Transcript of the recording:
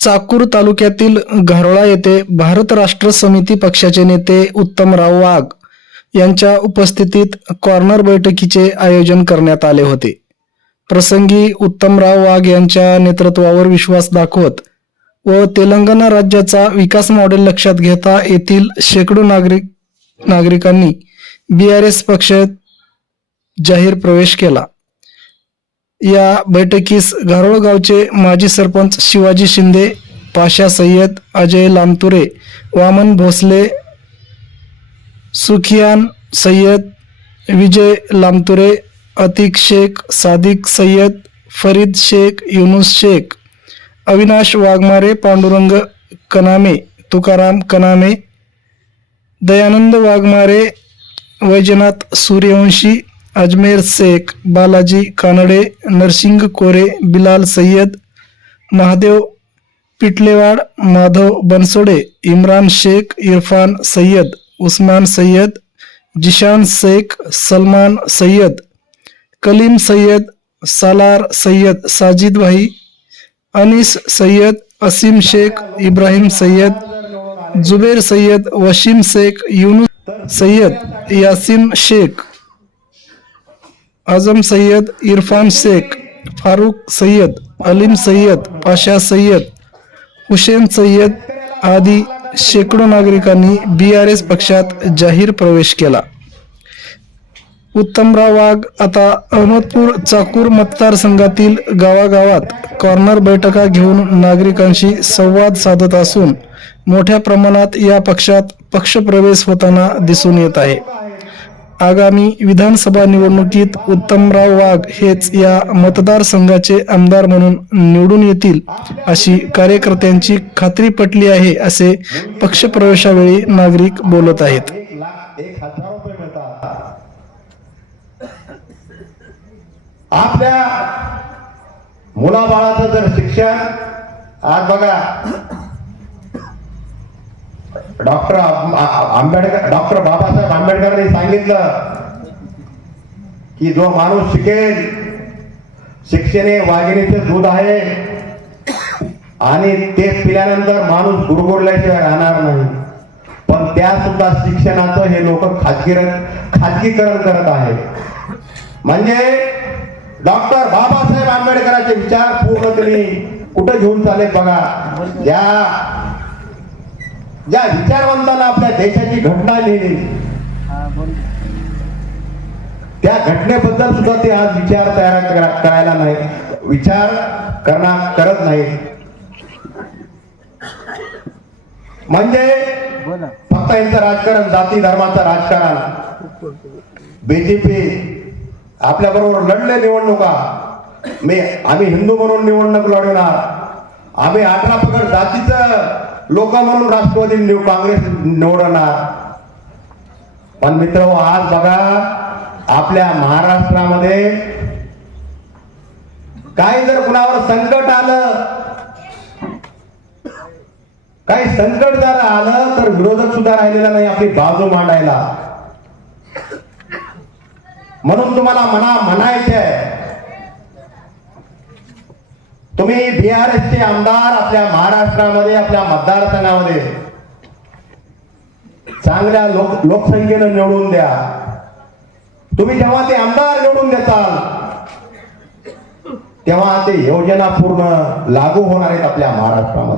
चाकूर तालुक्यातील घरोळा येथे भारत राष्ट्र समिती पक्षाचे नेते उत्तमराव वाघ यांच्या उपस्थितीत कॉर्नर बैठकीचे आयोजन करण्यात आले होते. प्रसंगी उत्तमराव वाघ यांच्या नेतृत्वावर विश्वास दाखवत व तेलंगणा राज्याचा विकास मॉडेल लक्षात घेता येथील शेकडो नागरिक नागरिकांनी बी आर एस पक्षात जाहीर प्रवेश केला. या बैठकीस घारोळगावचे माजी सरपंच शिवाजी शिंदे पाशा सय्यद अजय लामतुरे वामन भोसले सुखियान सय्यद विजय लामतुरे अतिक शेख सादिक सय्यद फरीद शेख युनुस शेख अविनाश वाघमारे पांडुरंग कनामे तुकाराम कनामे दयानंद वाघमारे वैजनाथ सूर्यवंशी अजमेर शेख बालाजी कानडे नरसिंग कोरे बिलाल सय्यद महादेव पिटलेवाड माधव बनसोडे इम्रान शेख इरफान सय्यद उस्मान सय्यद जिशान शेख सलमान सय्यद कलीम सय्यद सालार सय्यद साजिद भाई अनिस सय्यद असीम शेख इब्राहिम सय्यद जुबेर सय्यद वशीम शेख युनुस सय्यद यासिम शेख। आझम सय्यद इरफान शेख फारूक सय्यद अलीम सय्यद पाशा सय्यद हुसेन सय्यद आदी शेकडो नागरिकांनी बी आर एस पक्षात जाहीर प्रवेश केला. उत्तमराव वाघ आता अहमदपूर चाकूर मतदारसंघातील गावागावात कॉर्नर बैठका घेऊन नागरिकांशी संवाद साधत असून मोठ्या प्रमाणात या पक्षात पक्षप्रवेश होताना दिसून येत आहे. आगामी विधानसभा निवडणुकीत उत्तमराव वाघ हेच या मतदारसंघाचे आमदार म्हणून निवडून येतील अशी कार्यकर्त्यांची खात्री पटली आहे असे पक्षप्रवेशावेळी नागरिक बोलत आहेत. आपल्या मुलाबाळाचं जर शिक्षण आज बघा डॉक्टर आंबेडकर डॉक्टर बाबासाहेब आंबेडकरांनी सांगितलं की जो माणूस शिकेल शिक्षणे वाघिणीचे दूध आहे आणि ते पिल्यानंतर माणूस गुरगुरल्याशिवाय राहणार नाही. पण त्या सुद्धा शिक्षणाचं हे लोक खाजगी खाजगीकरण करत आहे म्हणजे डॉक्टर बाबासाहेब आंबेडकरांचे विचार पूर्ण तरी कुठं घेऊन चालेल बघा. ज्या ज्या विचारवंतांना आपल्या देशाची घटना लिहिली त्या घटनेबद्दल सुद्धा ते आज विचार तयार करा- करायला नाही. विचार करणार करत नाही. म्हणजे फक्त यांचं राजकारण जाती धर्माचं राजकारण. बीजेपी आपल्या बरोबर लढले निवडणुका. मी आम्ही हिंदू म्हणून निवडणूक लढवणार. आम्ही अठरा पगड जातीचं लोक म्हणून राष्ट्रवादी निव- काँग्रेस निवडणार. पण मित्र हो, आज बघा आपल्या महाराष्ट्रामध्ये काही जर कुणावर संकट आलं काही संकट जर आलं तर विरोधक सुद्धा राहिलेला नाही आपली बाजू मांडायला. म्हणून तुम्हाला मना म्हणायचे आहे तुम्ही बीआरएस आमदार आपल्या महाराष्ट्रामध्ये आपल्या मतदारसंघामध्ये. चांगल्या लोक लोकसंख्येनं निवडून द्या. तुम्ही जेव्हा ते आमदार निवडून देताल तेव्हा ते योजना पूर्ण लागू होणार आहेत आपल्या महाराष्ट्रामध्ये.